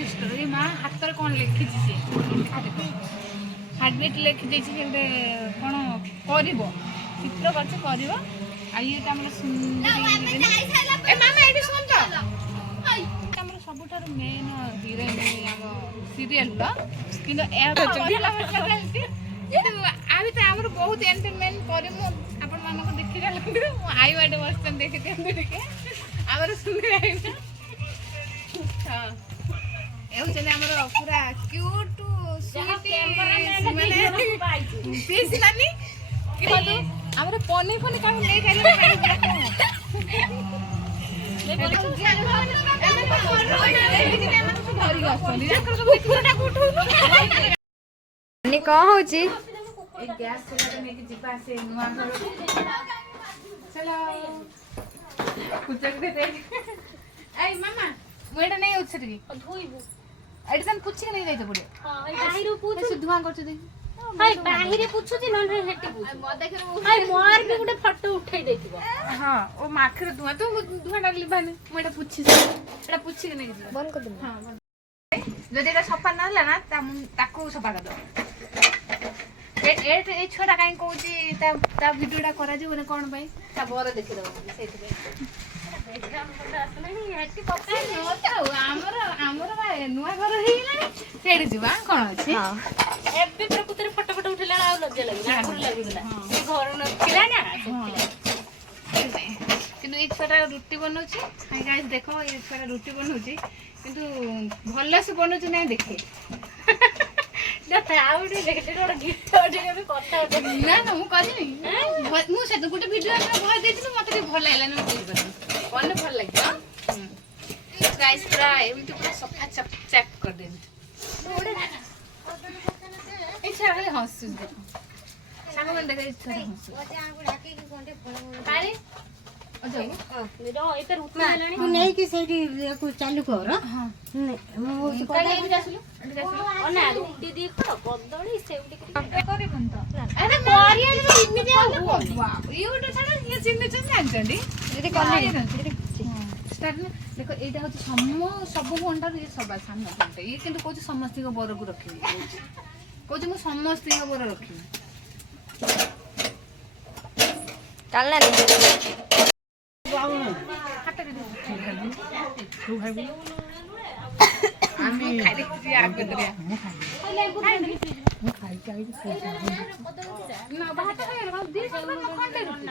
sister ये माँ हाथ में कौन लिखी हार्टबिट लिखी देते कौन कर चित्र कर ये सबुठ मेन हिरोइन आम सीरियल कि आम बहुत एंटरटेनमेंट करमु आपण मानक देखि गलु आई बाटे बस देखि दिखे आमर सुनि आइना हां एउ हमर पूरा क्यूट स्वीट माने पीस नानी कि हमर पनी फनी का ले नी कौन होची गैस चुला नहीं जीवा से नुआ घर चलो कुछ ए मामा मुएटा नहीं उछरी धोइबू एडसन पुछि के नहीं जाइते पड़े हां बाहिर पुछ से धुआं करछ दे हाय बाहिर पुछु जी न हेटी पुछ म देखर हाय मोर भी गुटे फोटो उठाई देथिबो हां ओ माखर धुआं तो धुआं डाली बानी मुएटा पुछि एटा पुछि के नहीं जाइते बंद कर दे हां जदि एटा सफा न हला ना ताकू सफा कर दो ए छोटा कहीं कौन ता वीडियोटा करा जे ओने कोन भाई ता बर देखि दबो सेति पे बैकग्राउंड फोटो आसना ही हेटी पक्का न ताऊ हमर भाई नुआ घर हेइला सेडी जीवा कोन अछि हां एबे प्रकृति रे फोटो फोटो उठेला आ लज्जा लागि आगुर लागिला ए घर न थिला ना किंतु ए छोटा रोटी बनौछि हाय गाइस देखो ए छोटा रोटी बनौछि किंतु भल्ला से बनौछि नै देखे आउटे देखते गोटे गीत भी कथा ना ना मु करी मु से गोटे वीडियो भय देथिन मते भल लागला न बुझि कोन भल लागो गाइस पूरा एमती पूरा सफा चक चेक कर दे ए छा खाली हंसु देखो सांग मन देखे छा हंसु ओते आगु डाके कि कोनटे फळ काली अजो रो एते रुतमा लानी तू नै कि सेठी को चालू कर हां मु काली एबी जासलु अना रुटी दी खो कदड़ी सेउडी करे बन तो अरे कोरिया रे इमिति आ बाप यूट्यूब छाड़ा ये चिन्ह जानचंदी यदि कने स्टार्ट देखो एटा होछ सब घंटा ये सब सामने घंटा ये किंतु कोछ समस्ती को बर को रखी कोछ मु समस्ती को बर रखी चलना नहीं हाथ रे तू भाई आमी खाली जी आगे दरिया मु खाई चाहि ना बात है दे खंडे रुटी